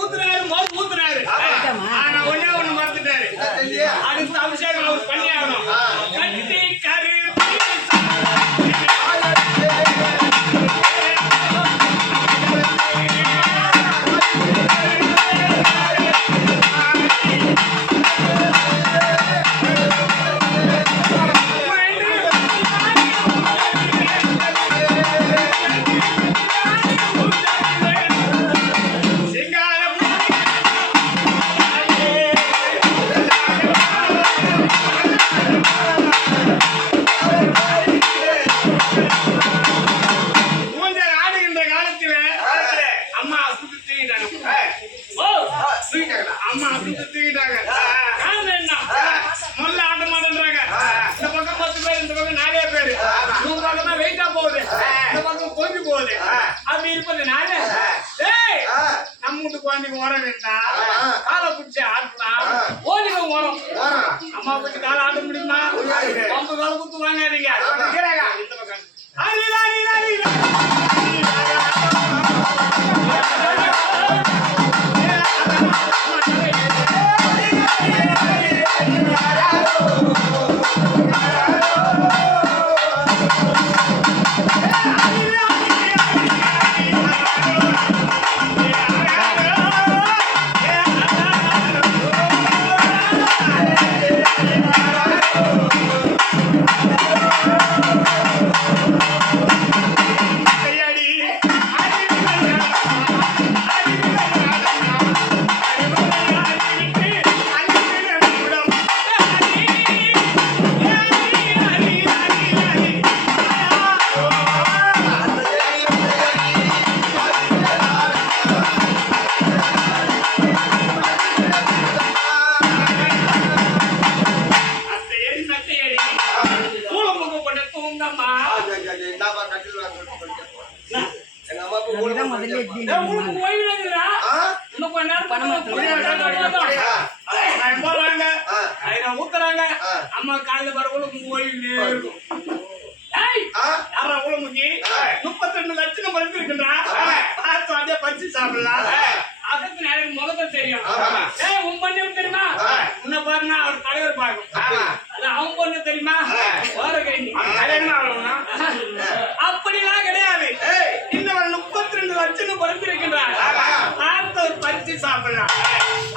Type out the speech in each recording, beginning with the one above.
ஊத்துறாரு மருந்து ஊத்துறாரு. ஆனா ஒண்ணே ஒண்ணு மறந்துட்டாரு. அடுத்த அபிஷேகம் அவர் பண்ணி ஆகணும். கட்டி கரு அப்படி இருப்பதுனால நம்ம வீட்டு குழந்தைங்க ஓட வேண்டாம். காலை பிடிச்சி ஆட்டலாம். ஓடிங்க ஓடும். அம்மா பிடிச்சி காலை ஆட்ட முடியுமா? 50 காலை குத்து வாங்காதீங்க. இந்த பக்கம் ஊத்துறாங்க. அம்மா காலையில பரவல ஓய்வு இருக்கும். 32 லட்சம் மருந்து இருக்குன்றா. அதே பறிச்சு சாப்பிடலாம். அதுக்கு எனக்கு முகத்தை தெரியும். உன் பண்ண தெரியுமா? உன்னை பாருனா அவர் தலைவர் பார்க்கும். அவன் பொண்ணு தெரியுமா? அப்படிலாம் கிடையாது. இன்னும் 32 லட்சம் மருந்து இருக்கின்றார். பறிச்சு சாப்பிடலாம்.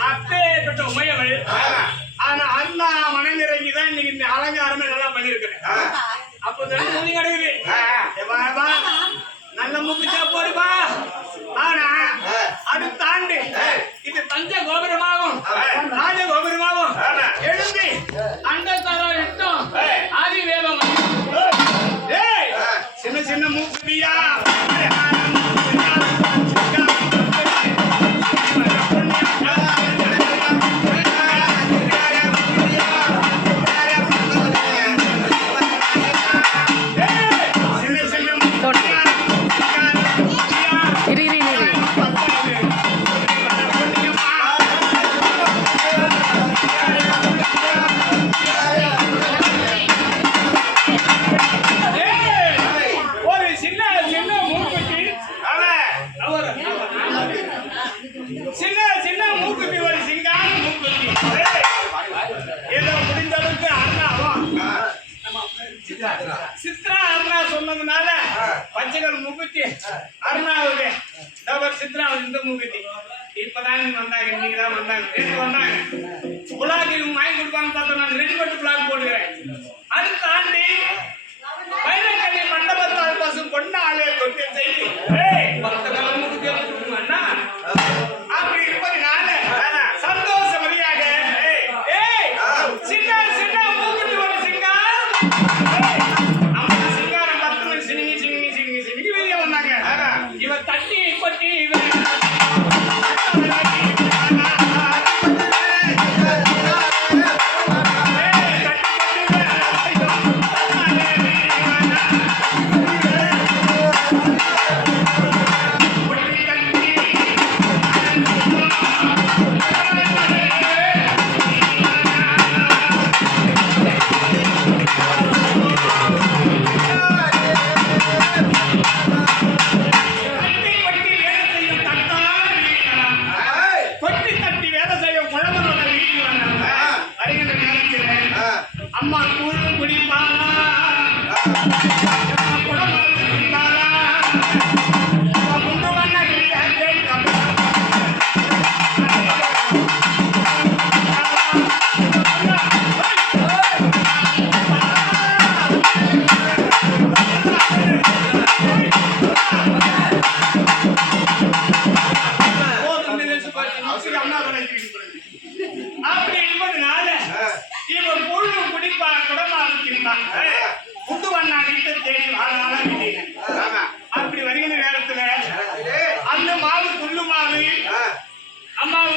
அப்பேற்பட்ட உமையவள். ஆனா அண்ணா மனநிறைஞ்சிதான் இன்னைக்கு இந்த அலங்காரமே நல்லா பண்ணிருக்கிறேன். அப்போ துணி கிடைக்குது. நல்ல முக்கிச்சா போடுப்பா. ஆனா அது தாண்டி இது தஞ்சை கோபுரமாகும், ராஜ கோபுரமாகும். எழுந்தி அண்டத்தாரம் இட்டும் ஆதிவேதம். சின்ன சின்ன மூக்குதியா சித்ரா அருணா சொன்னதுனால பச்சைகள் முகுத்தி அருணாவுது சித்ரா இந்த முகுத்தி. இப்பதான் வந்தாங்க, இன்னைக்கு தான் வந்தாங்க. புலாக்கு வாங்கி கொடுப்பாங்க பார்த்தா நான் ரெடிமேட் புலாக்கு போட்டுக்கிறேன். அது தாண்டி வைரக்கண்ணி மண்டபத்தால் பசும் பொண்ணாலே கொண்டு செய்தி அப்படி இருப்பதுனால சந்தோஷமதியாக சின்ன சின்ன மூக்குத்தி ஒரு சிங்காரம் 10 மணி சினிங்கி சினிங்கி சினிங்கி சினிங்கி வெளியே வந்தாங்க. இவன் தட்டி கொட்டி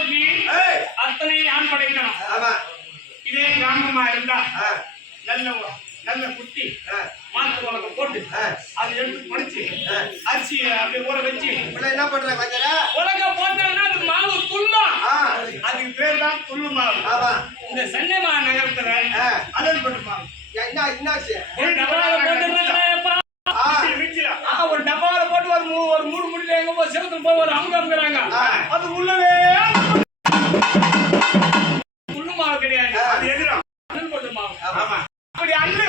நோக்கி அத்தனை ஆண் படைக்கணும். இதே கிராமமா இருந்தா நல்ல நல்ல குட்டி மாட்டு உலக போட்டு அதை எடுத்து படிச்சு அரிசி அப்படியே ஊற வச்சு என்ன பண்றாங்க உலக போட்டாங்கன்னா அது மாவு துள்ளும். அதுக்கு பேர் தான் துள்ளு மாவு. இந்த சென்னை நகரத்துல அதன் பட்டு மாவு ஒரு டப்பால போட்டு ஒரு மூணு முடியல எங்க போய் செவத்துல போய் ஒரு அமுங்கிறாங்க. அது உள்ளவே துள்ளு மாவு கிடையாது. அது எதிரும் அதன் பட்டு மாவு. அப்படி அல்ல